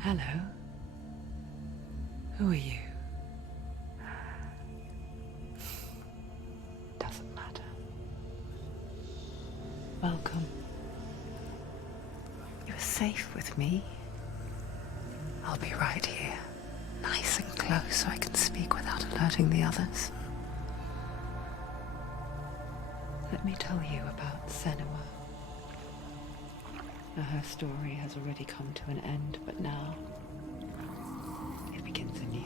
Hello. Who are you? Doesn't matter. Welcome. You're safe with me. I'll be right here, nice and close so I can speak without alerting the others. Let me tell you about Senua. Now, her story has already come to an end, but now it begins anew.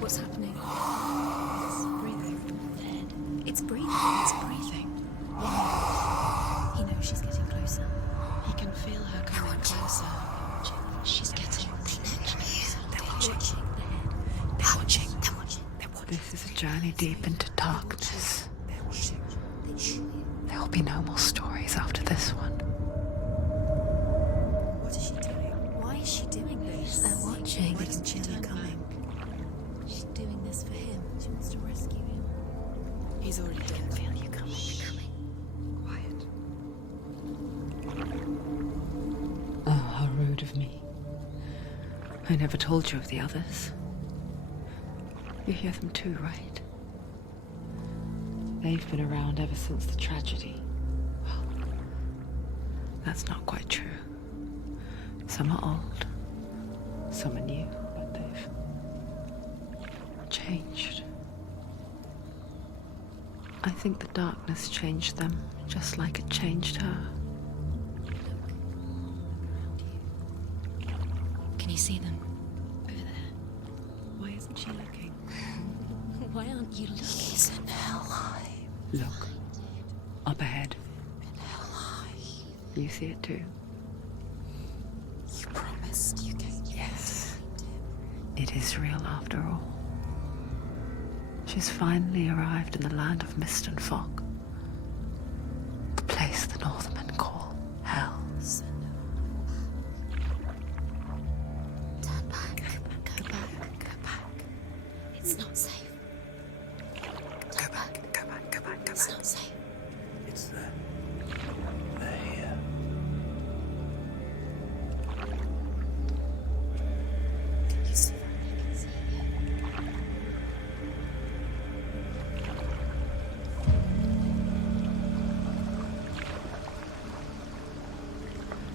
What's happening? It's breathing. It's breathing. It's breathing. Why? He knows she's getting closer. He can feel her coming closer. She's getting closer. They're watching. They're watching. They're watching. They're watching. This is a journey deep into darkness. There will be no more stories after this one. What is she doing? Why is she doing this? They're watching. Why doesn't she turn coming? She's doing this for him. She wants to rescue him. He's already dead. I feel you coming. Quiet. Oh, how rude of me. I never told you of the others. You hear them too, right? They've been around ever since the tragedy. Well, that's not quite true. Some are old, some are new, but they've changed. I think the darkness changed them, just like it changed her. Can you see them? Over there. Why isn't she looking? Why aren't you looking? He's in hell. Look, up ahead. In hell. You see it too? You promised you gave. Yes. It is real after all. She's finally arrived in the land of mist and fog. The place the Northmen call Hell. Turn back. Go back. It's not safe. Go back. It's not safe. It's there. They're here. You see that? I can see it.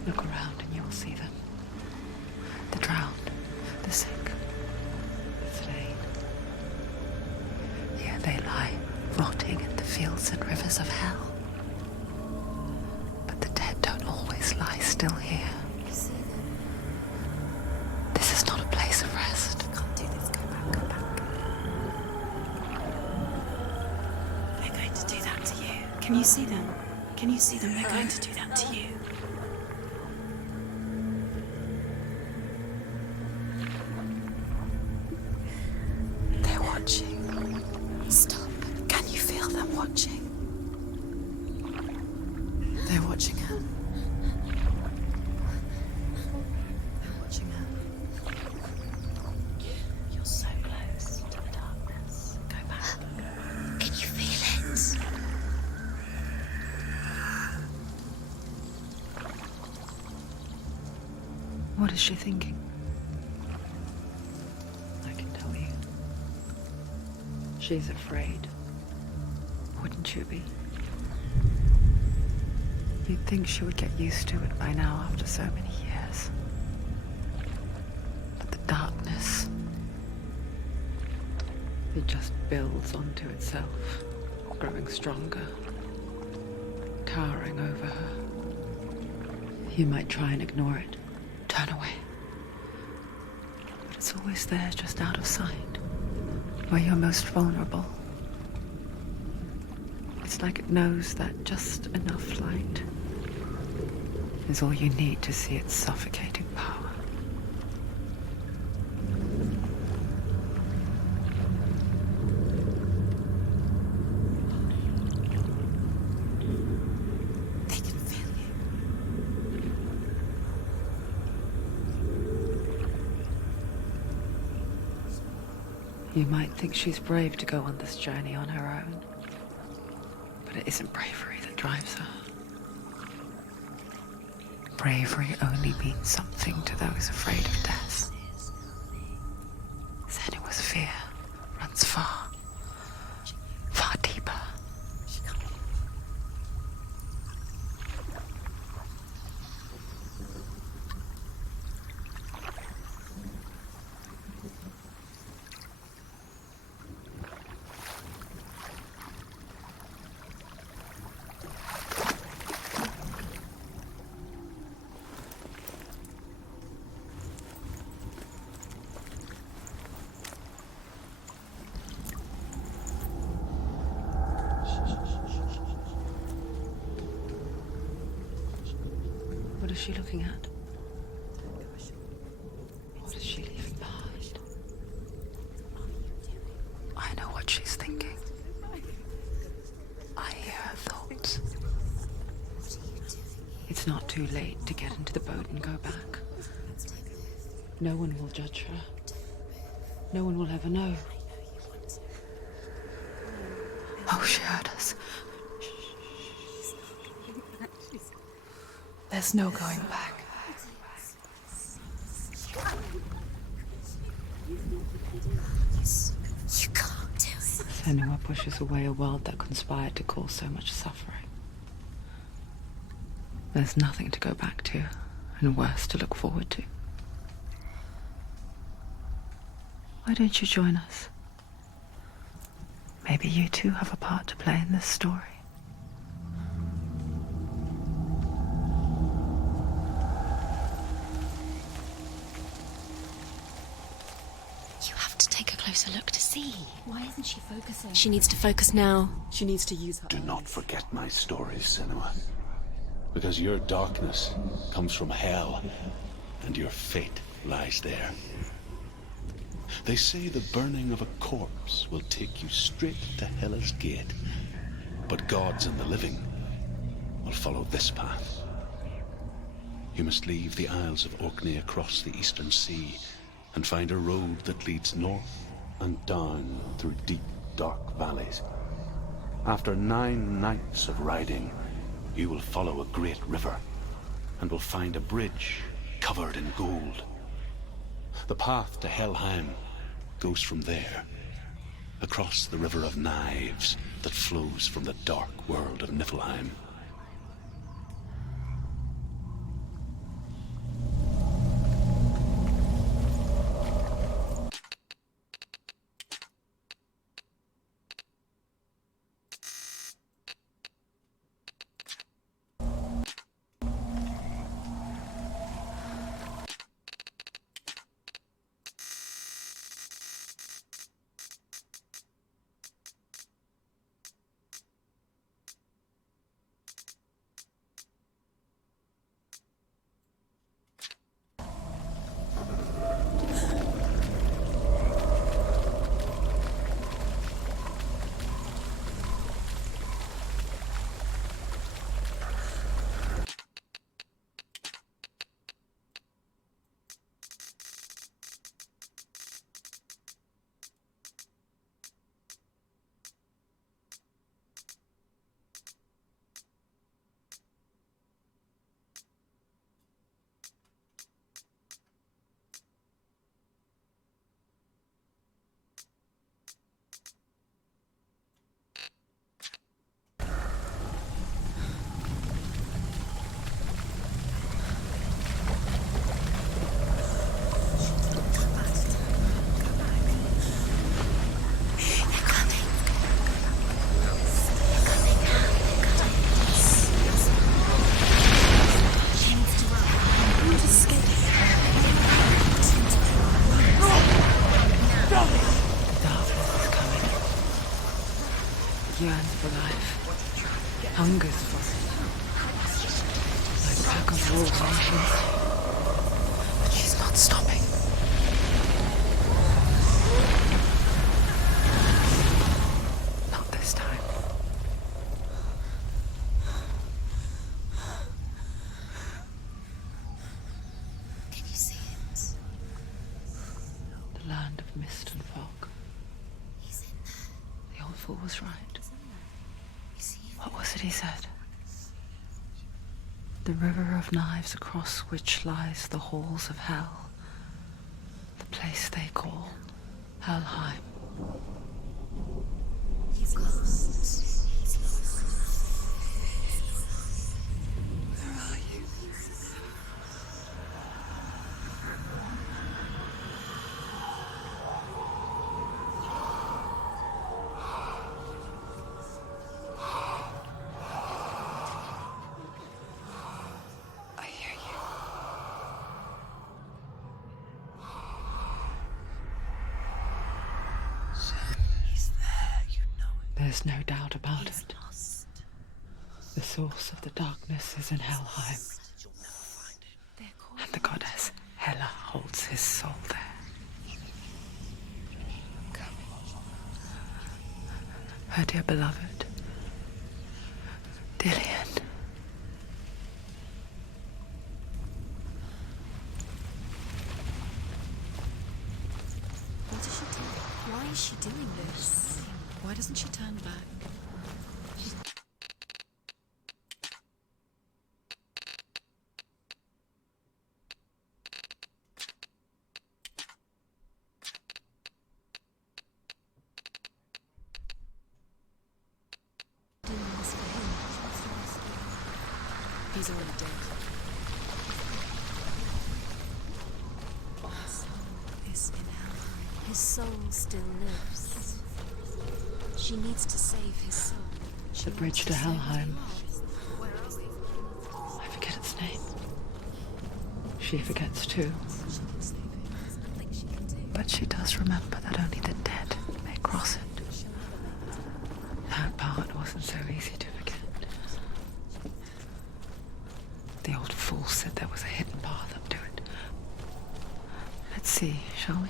Look around and you'll see them. The drowned, the sick, the slain. Here they lie, rotting in the fields and rivers of hell. But the dead don't always lie still here. You see them? This is not a place of rest. You can't do this. Go back. They're going to do that to you. Can you see them? They're going to do that to you. They're watching. Stop. Can you feel them watching? They're watching her. They're watching her. You're so close to the darkness. Go back. Can you feel it? What is she thinking? I can tell you. She's afraid. Wouldn't you be? You'd think she would get used to it by now after so many years. But the darkness, it just builds onto itself, growing stronger, towering over her. You might try and ignore it, turn away. But it's always there, just out of sight, where you're most vulnerable. It's like it knows that just enough light is all you need to see its suffocating power. They can feel you. You might think she's brave to go on this journey on her own, but it isn't bravery that drives her. bravery only means something to those afraid of death. Senua's fear runs far, far deeper. What is she looking at? What is she leaving behind? I know what she's thinking. I hear her thoughts. It's not too late to get into the boat and go back. No one will judge her. No one will ever know. Oh, she heard us. There's no going back. You can't do it. Senua pushes away a world that conspired to cause so much suffering. There's nothing to go back to, and worse to look forward to. Why don't you join us? Maybe you too have a part to play in this story. You have to take a closer look to see. Why isn't she focusing? She needs to focus now. She needs to use her Do eyes. not forget my stories, Senua. Because your darkness comes from hell, and your fate lies there. They say the burning of a corpse will take you straight to Hela's gate, but gods and the living will follow this path. You must leave the Isles of Orkney across the eastern sea and find a road that leads north and down through deep, dark valleys. After 9 nights of riding, you will follow a great river and will find a bridge covered in gold. The path to Helheim goes from there, across the river of knives that flows from the dark world of Niflheim. Yearns for life, hungers for it, like a pack of wolves on him. But she's not stopping. Not this time. Can you see it? The land of mist and fog. He's in there. The old fool was right. You see him? What was it he said? The The river of knives across which lies the halls of hell. The place they call Helheim. He's lost. He's lost. Where are you? I hear you. He's there, you know it. There's no doubt about He's it. lost. The source of the darkness is in Helheim, They're calling and the goddess Hela holds his soul there. Her dear beloved, Dillian. What is she doing? Why is she doing this? Why doesn't she turn back? Doing this for him. He's already dead. His soul is in Helheim. His soul still lives. She needs to save his soul. She The bridge wants to save Helheim. his love. Where are we? I forget its name. She forgets too, She can save him. There's nothing she can do. but she does remember that only the dead may cross it. That part wasn't so easy to forget. The old fool said there was a hidden path up to it. Let's see, shall we?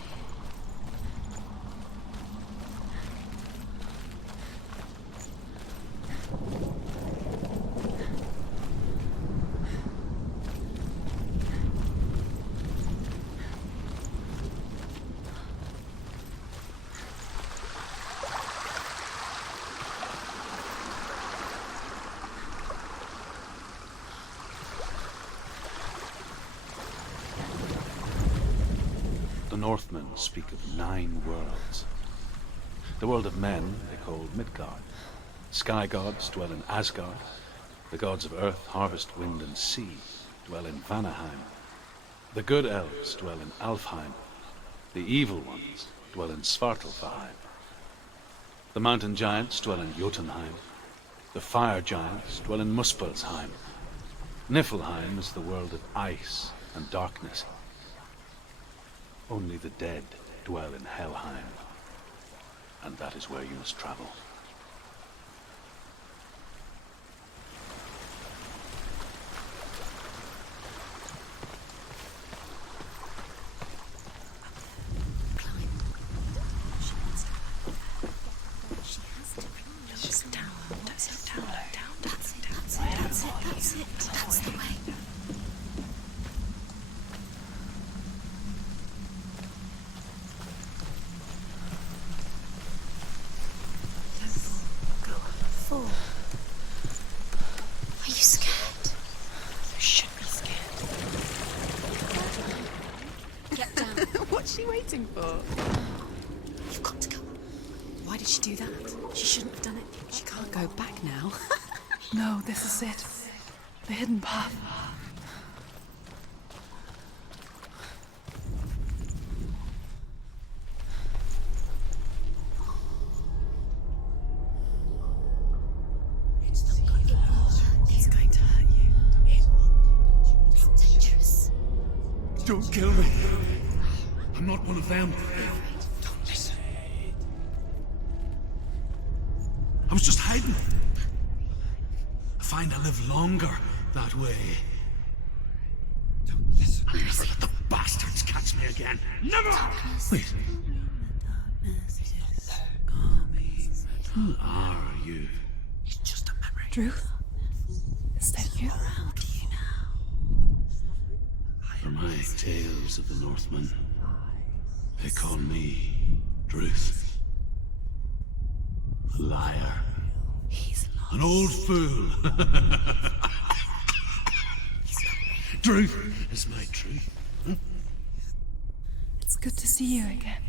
The Northmen speak of 9 worlds. The world of men they call Midgard. Sky gods dwell in Asgard. The gods of earth, harvest, wind, and sea dwell in Vanaheim. The good elves dwell in Alfheim. The evil ones dwell in Svartalfheim. The mountain giants dwell in Jotunheim. The fire giants dwell in Muspelheim. Niflheim is the world of ice and darkness. Only the dead dwell in Helheim, and that is where you must travel. Climb. She wants to climb. She has to climb. Just down. That's it. Down. That's it. That's it. That's it. That's it. That's the way. Go on. Fall. Are you scared? You should be scared. Get down. What's she waiting for? You've got to go. Why did she do that? She shouldn't have done it. She can't go back now. No, this is it. The hidden path. It's not going to hurt. It's going to hurt you. It's dangerous. Don't kill me. I'm not one of them. Don't listen. I was just hiding. I find I live longer that way. Don't listen. Never let the bastards catch me again. Never! Wait. Who are you? It's just a memory. Druth? Is that you? How do you know? For my tales of the Northmen, they call me Druth. A liar. He's lost. An old fool. truth is my truth. It's good to see you again.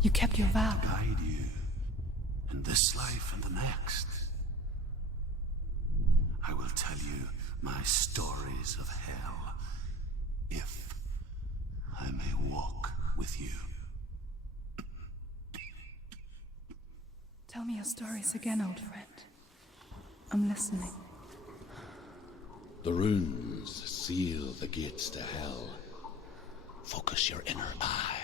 You kept your vow. Guide you in this life and the next. I will tell you my stories of hell, if I may walk with you. Tell me your stories again, old friend. I'm listening. The runes seal the gates to hell. Focus your inner eye,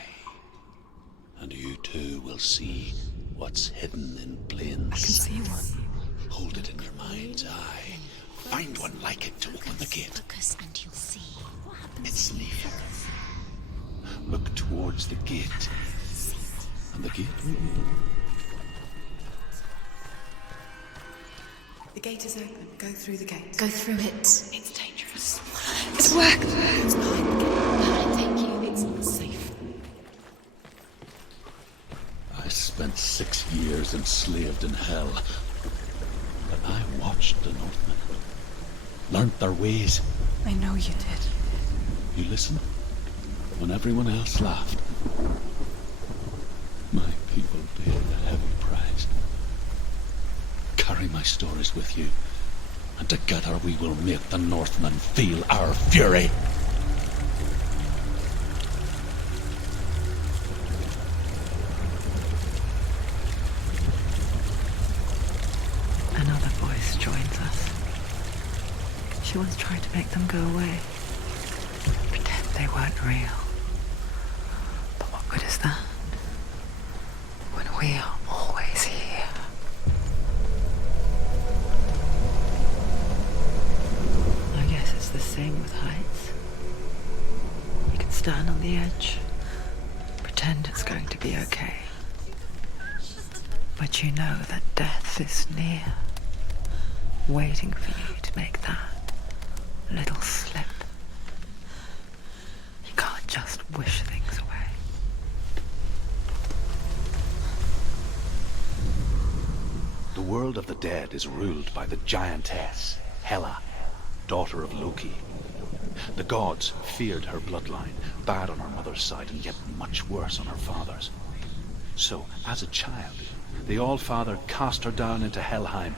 and you too will see what's hidden in plain I can sight. see one. Hold it in your mind's eye. Find one like it to open the gate. Focus and you'll see what happens. It's near. Look towards the gate, and the gate will open. The gate is open. Go through the gate. Go through it. It's dangerous. It's worked. It's behind the gate. How did it take you? It's not safe. I spent 6 years enslaved in hell. But I watched the Northmen. Learned their ways. I know you did. You listened when everyone else laughed. My people paid a heavy price. Carry my stories with you, and together we will make the Northmen feel our fury. Another voice joins us. She once tried to make them go away. Pretend they weren't real. But what good is that? When we are always here. I guess it's the same with heights. You can stand on the edge, pretend it's going to be okay. But you know that death is near, waiting for you to make that little slip. You can't just wish things away. The world of the dead is ruled by the giantess, Hela, daughter of Loki. The gods feared her bloodline, bad on her mother's side and yet much worse on her father's. So, as a child, the All-Father cast her down into Helheim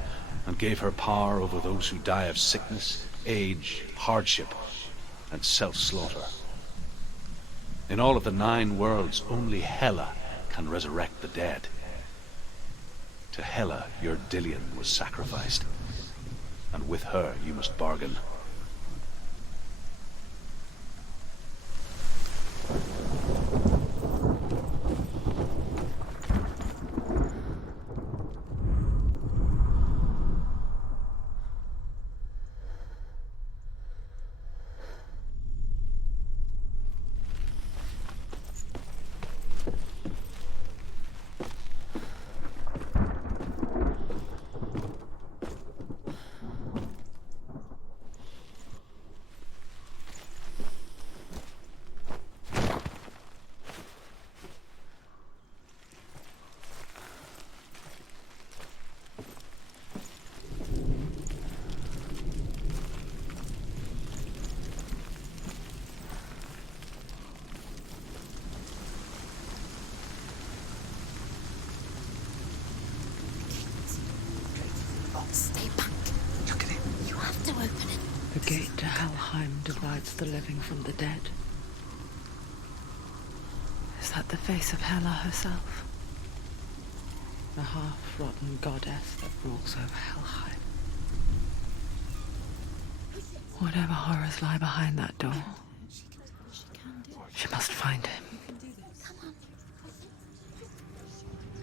and gave her power over those who die of sickness, age, hardship, and self-slaughter. In all of the 9 worlds, only Hela can resurrect the dead. To Hela, your Dillion was sacrificed, and with her you must bargain. Stay back. Look at it. You have to open it. The gate to Helheim divides the living from the dead. Is that the face of Hela herself? The half-rotten goddess that rules over Helheim. Whatever horrors lie behind that door, she must find him.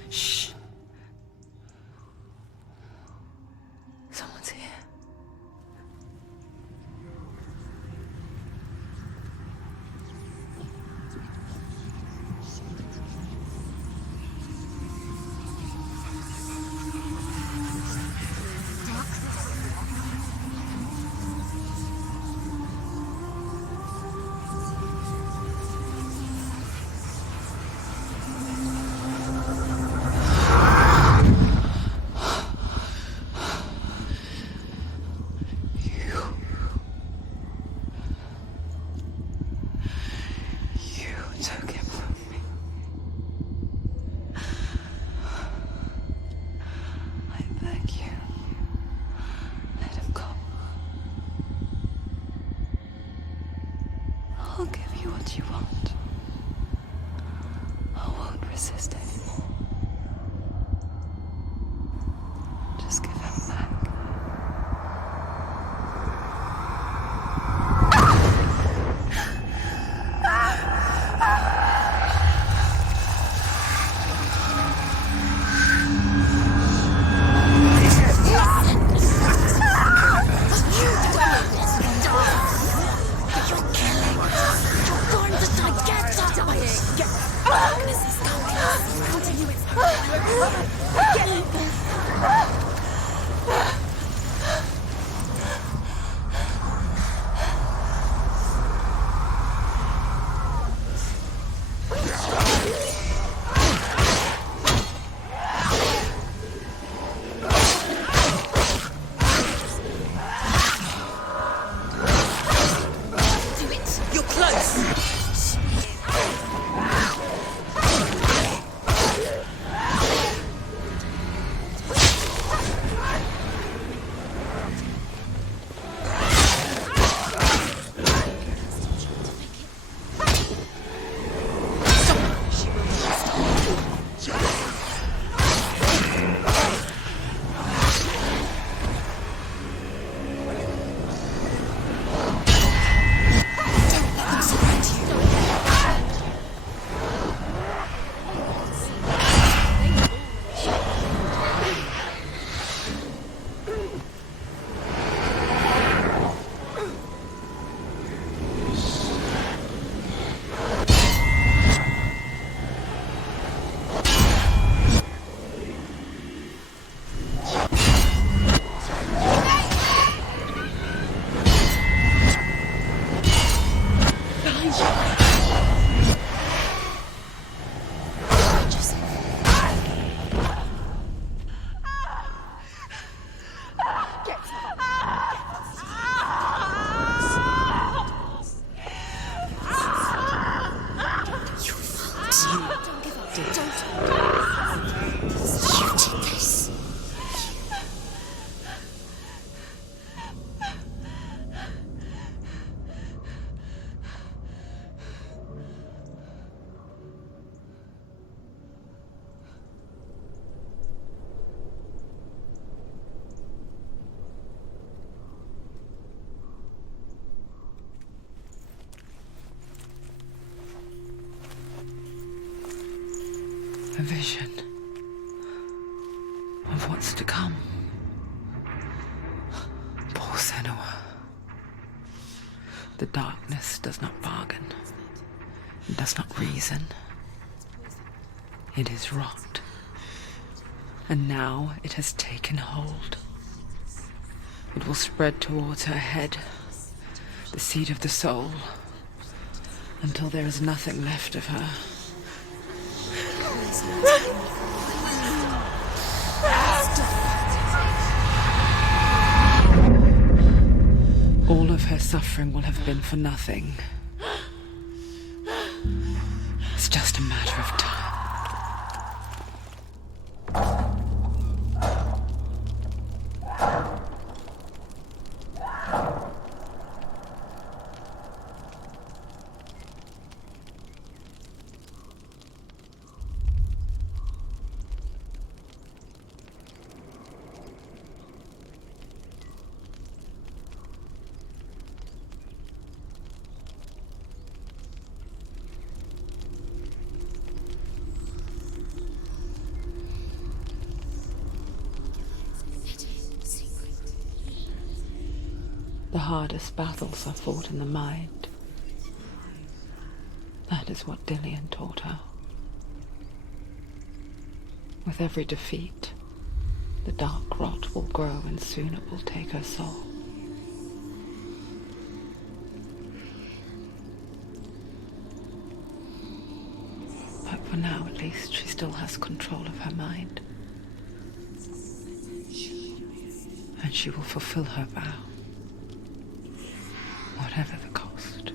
Shh. Someone's here. took him from me. I beg you, let him go. I'll give you what you want. I won't resist anymore. Just give him back. A vision of what's to come. Poor Senua. The darkness does not bargain. It does not reason. It is rot. And now it has taken hold. It will spread towards her head, the seat of the soul, until there is nothing left of her. All of her suffering will have been for nothing. It's just a matter of time. The hardest battles are fought in the mind. That is what Dillian taught her. With every defeat, the dark rot will grow and soon it will take her soul. But for now, at least, she still has control of her mind. And she will fulfill her vow. Whatever the cost.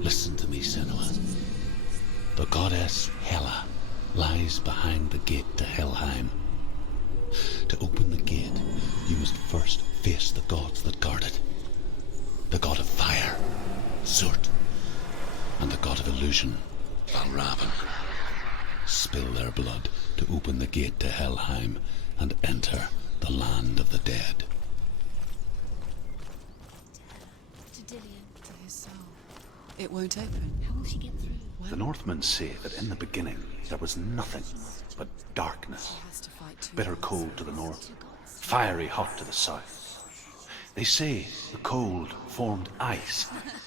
Listen to me, Senua. The goddess Hela lies behind the gate to Helheim. To open the gate, you must first face the gods that guard it. The god of fire, Surt, and the god of illusion, Valravan. Spill their blood to open the gate to Helheim and enter the land of the dead. To Dillian. To his soul. It won't open. How will she get through? The Northmen say that in the beginning there was nothing but darkness. Has to fight too. Bitter cold to the north, fiery hot to the south. They say the cold formed ice,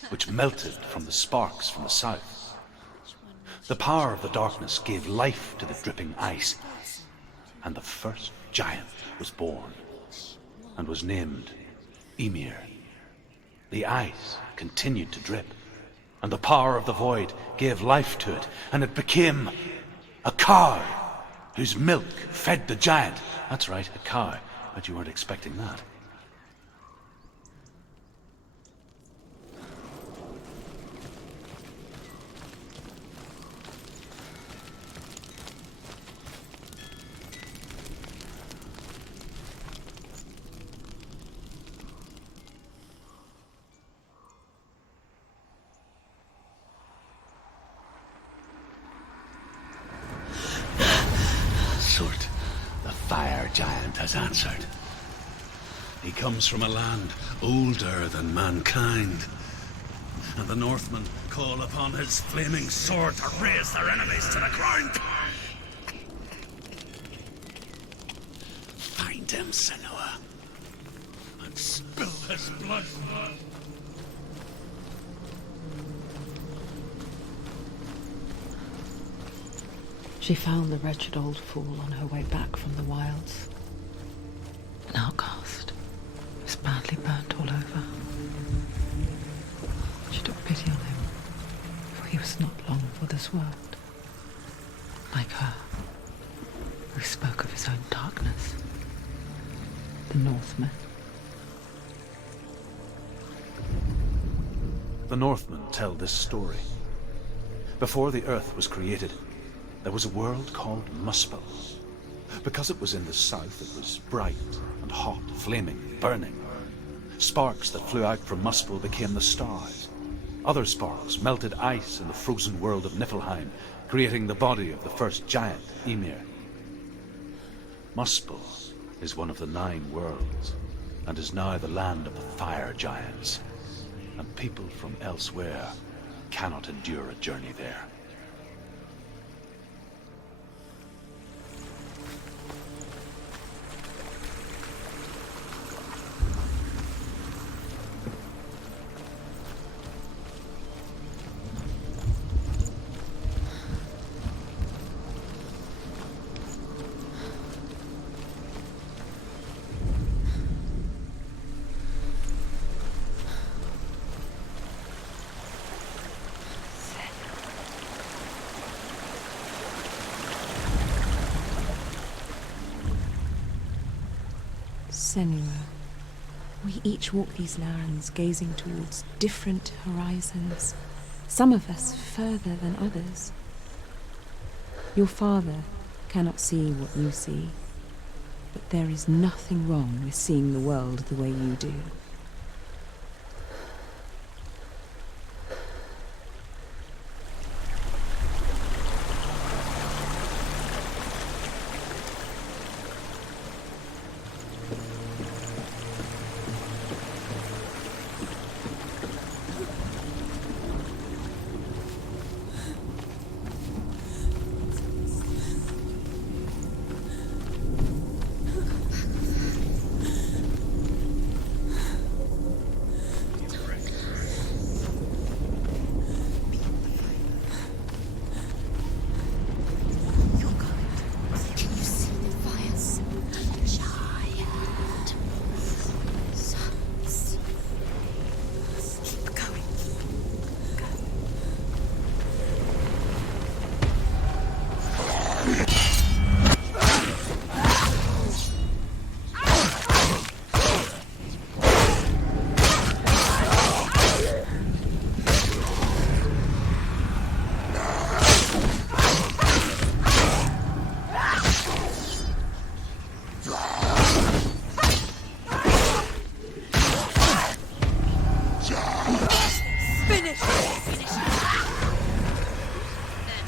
which melted from the sparks from the south. The power of the darkness gave life to the dripping ice, and the first giant was born, and was named Ymir. The ice continued to drip, and the power of the void gave life to it, and it became a cow, whose milk fed the giant. That's right, a cow. Bet you weren't expecting that. Surt, the fire giant, has answered. He comes from a land older than mankind, and the Northmen call upon his flaming sword to raze their enemies to the ground. Find him, Senua, and spill his blood. She found the wretched old fool on her way back from the wilds. An outcast. He was badly burnt all over. She took pity on him, for he was not long for this world. Like her, who spoke of his own darkness. The Northmen. The Northmen tell this story. Before the earth was created, there was a world called Muspel. Because it was in the south, it was bright and hot, flaming, burning. Sparks that flew out from Muspel became the stars. Other sparks melted ice in the frozen world of Niflheim, creating the body of the first giant, Ymir. Muspel is one of the 9 worlds, and is now the land of the fire giants. And people from elsewhere cannot endure a journey there. Senua, we each walk these lands gazing towards different horizons, some of us further than others. Your father cannot see what you see, but there is nothing wrong with seeing the world the way you do.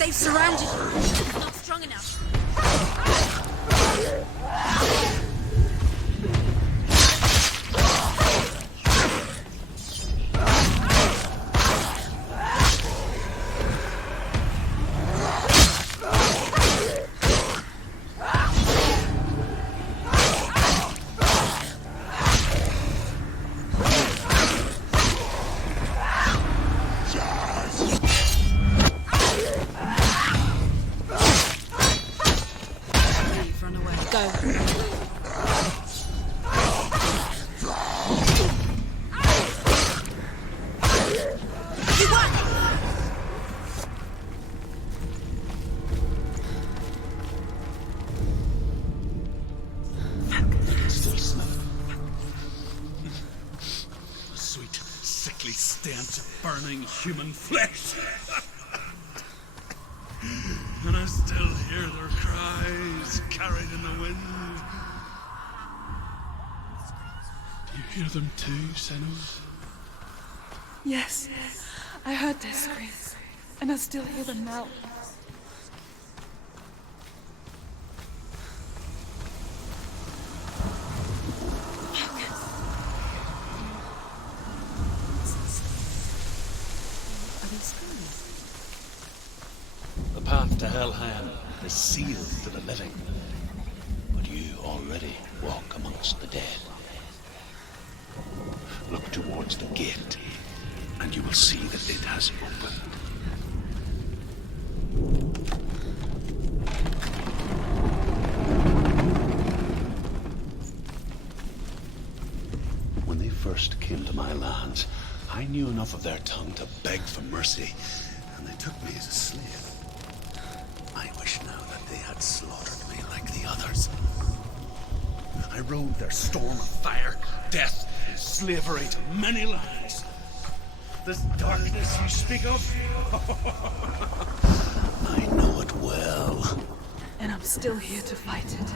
They've surrounded you. It's not strong enough. Run away. Go. You won! Still smell the sweet, sickly stench of burning human flesh. And I still hear their cries carried in the wind. Do you hear them too, Senua? Yes, I heard their screams, and I still hear them now. Are they screaming? The path to Helheim is sealed to the living, but you already walk amongst the dead. Look towards the gate, and you will see that it has opened. When they first came to my lands, I knew enough of their tongue to beg for mercy, and they took me as a slave. I wish now that they had slaughtered me like the others. I rode their storm of fire, death, and slavery to many lands. This darkness you speak of, I know it well. And I'm still here to fight it.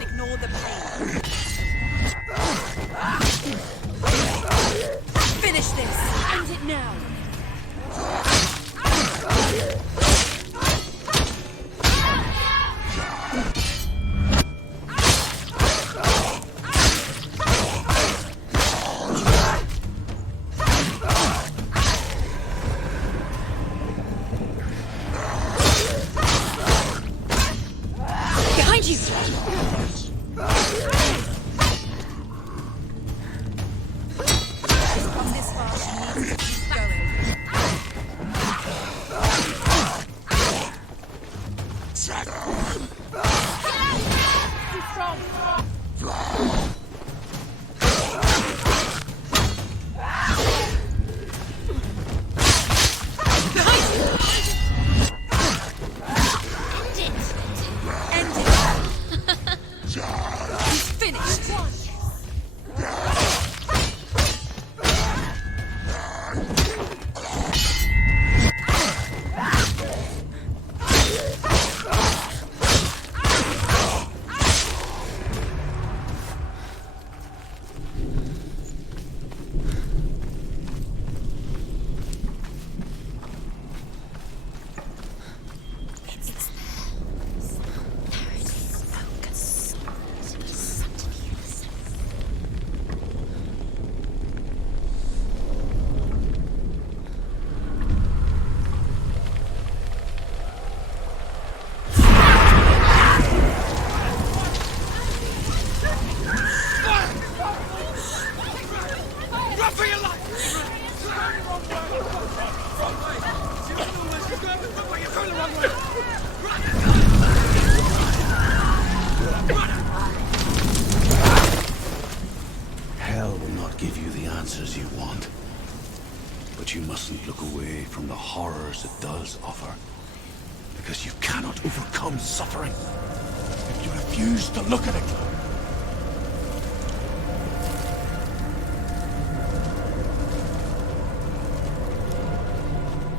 Ignore the pain. Finish this! End it now! Behind you! Come this far, she needs to keep going. End it! He's finished! Hell will not give you the answers you want. But you mustn't look away from the horrors it does offer. Because you cannot overcome suffering if you refuse to look at it.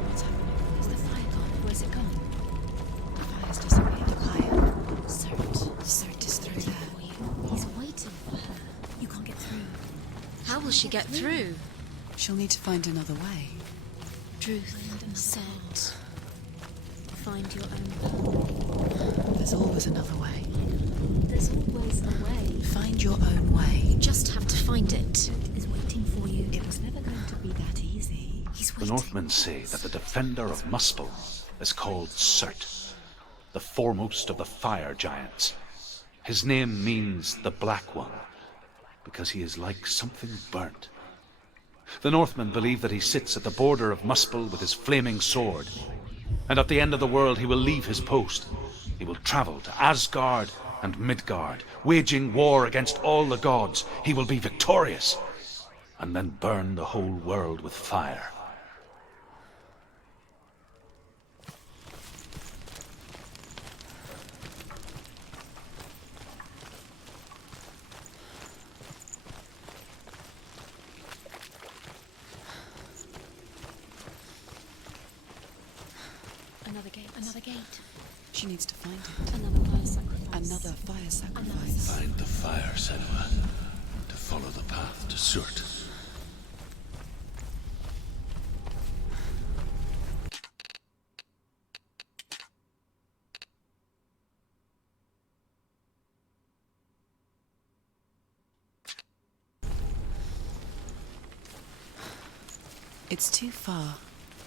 What's happening? Is the fire gone? Where's it gone? she get through? She'll need to find another way. Truth said, find your own. There's always another way. There's always a way. Find your own way. You just have to find it. Is waiting for you. It was never going to be that easy. He's The waiting. Northmen say that the defender of Muspel is called Surt, the foremost of the fire giants. His name means the Black One, because he is like something burnt. The Northmen believe that he sits at the border of Muspel with his flaming sword, and at the end of the world he will leave his post. He will travel to Asgard and Midgard, waging war against all the gods. He will be victorious, and then burn the whole world with fire. Another gate. Another gate. She needs to find it. Another fire sacrifice. Another fire sacrifice. Find the fire, Senua, to follow the path to Surt. It's too far.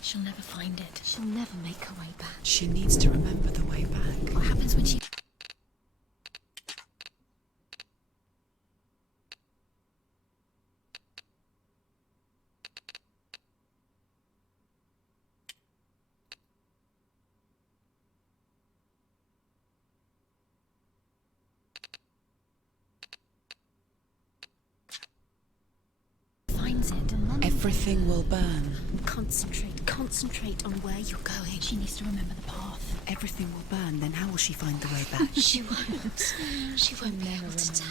She'll never find it. She'll never make her way back. She needs to remember the way back. What happens when she... finds it? Everything will burn. Concentrate on where you're going. She needs to remember the path. Everything will burn, then how will she find the way back? She won't. She won't be able to tell.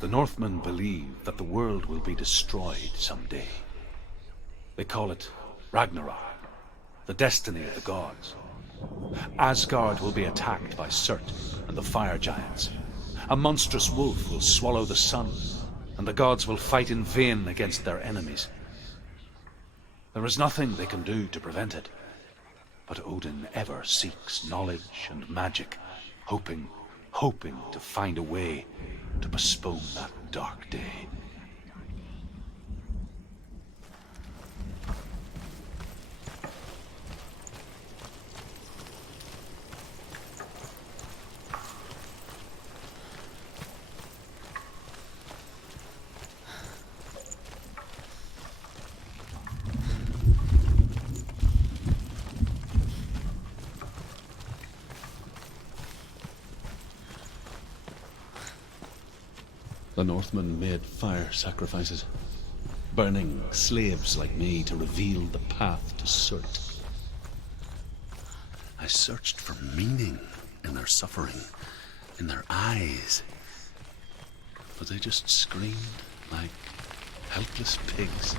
The Northmen believe that the world will be destroyed someday. They call it Ragnarok, the destiny of the gods. Asgard will be attacked by Surt and the fire giants. A monstrous wolf will swallow the sun, and the gods will fight in vain against their enemies. There is nothing they can do to prevent it, but Odin ever seeks knowledge and magic, hoping to find a way to postpone that dark day. The Northmen made fire sacrifices, burning slaves like me to reveal the path to Surt. I searched for meaning in their suffering, in their eyes. But they just screamed like helpless pigs.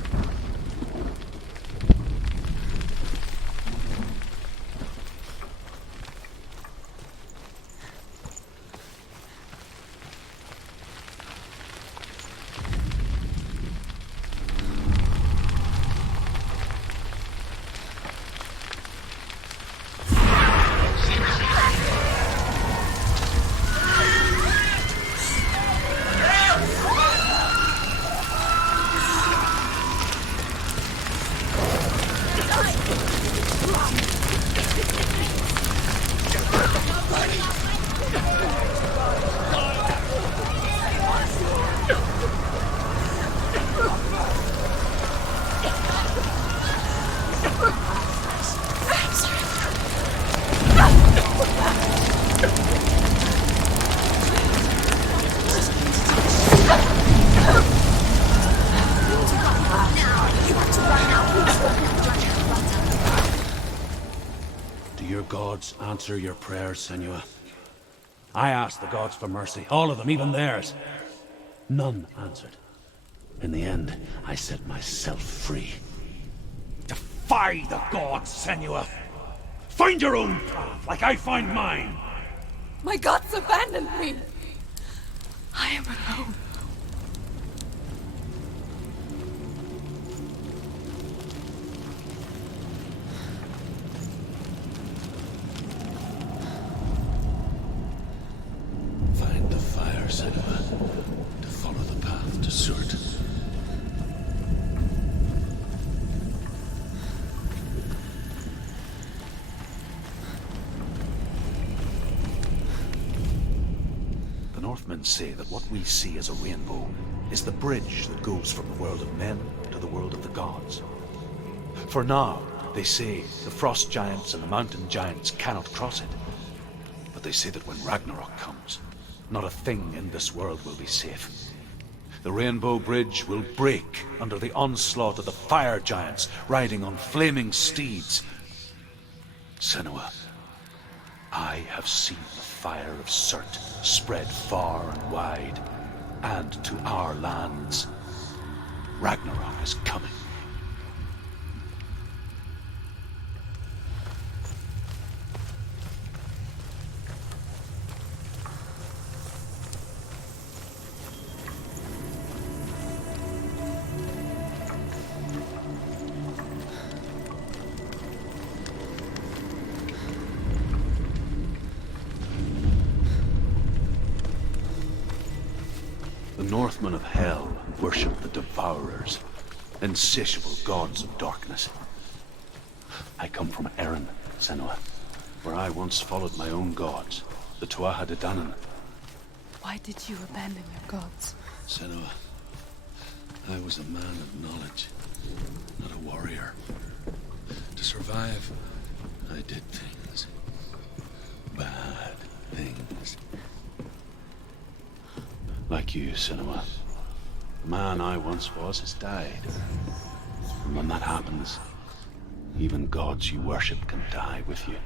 Answer your prayers, Senua. I asked the gods for mercy, all of them, even theirs. None answered. In the end, I set myself free. Defy the gods, Senua! Find your own path, like I find mine! My gods abandoned me! I am alone. Find the fire, Senua, to follow the path to Surt. The Northmen say that what we see as a rainbow is the bridge that goes from the world of men to the world of the gods. For now, they say the frost giants and the mountain giants cannot cross it. But they say that when Ragnarok comes, not a thing in this world will be safe. The Rainbow Bridge will break under the onslaught of the fire giants riding on flaming steeds. Senua, I have seen the fire of Surt spread far and wide, and to our lands. Ragnarok is coming. The Northmen of Hell worship the Devourers, insatiable gods of darkness. I come from Erin, Senua, where I once followed my own gods, the Tuatha De Danann. Why did you abandon your gods? Senua, I was a man of knowledge, not a warrior. To survive, I did things. Bad things. Like you, Senua. The man I once was has died. And when that happens, even gods you worship can die with you.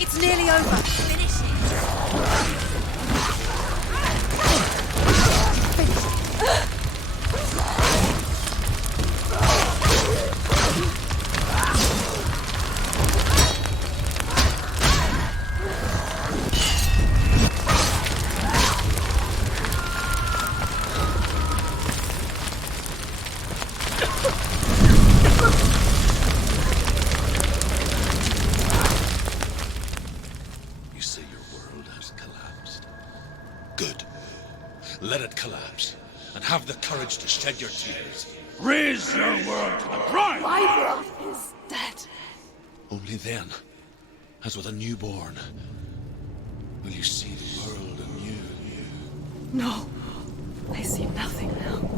It's nearly over. Finish it. collapse and have the courage to shed your tears. Raise your world to the ground! My world is dead. Only then, as with a newborn, will you see the world anew. No, I see nothing now.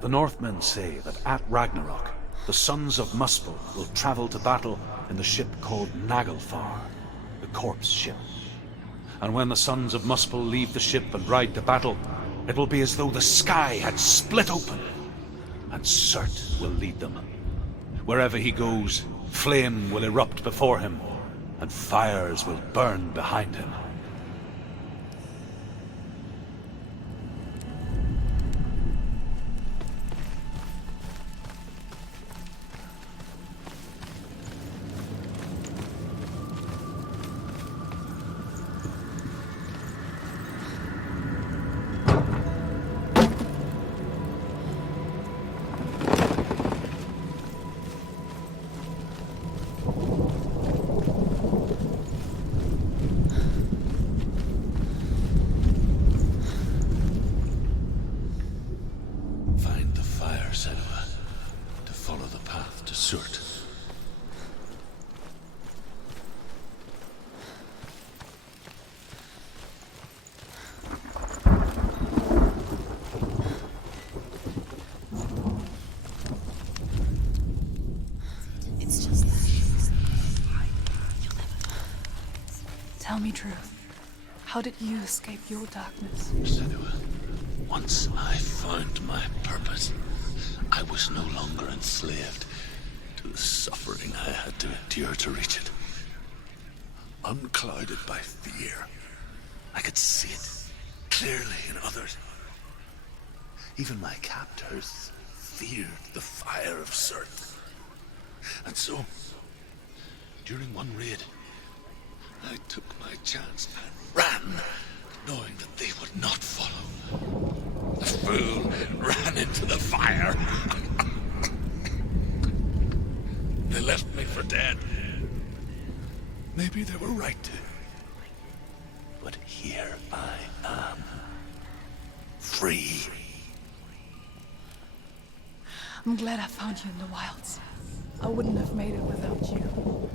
The Northmen say that at Ragnarok, the sons of Muspel will travel to battle in the ship called Naglfar, the corpse ship. And when the sons of Muspel leave the ship and ride to battle, it will be as though the sky had split open, and Surt will lead them. Wherever he goes, flame will erupt before him, and fires will burn behind him. Find the fire, Senua, to follow the path to Surt. It's just that. You'll never know. Tell me truth. How did you escape your darkness? Senua, once I found my purpose, I was no longer enslaved to the suffering I had to endure to reach it. Unclouded by fear, I could see it clearly in others. Even my captors feared the fire of Surt. And so, during one raid, I took my chance and ran, knowing that they would not follow. The fool ran into the fire. They left me for dead. Maybe they were right to. But here I am. Free. I'm glad I found you in the wilds. I wouldn't have made it without you.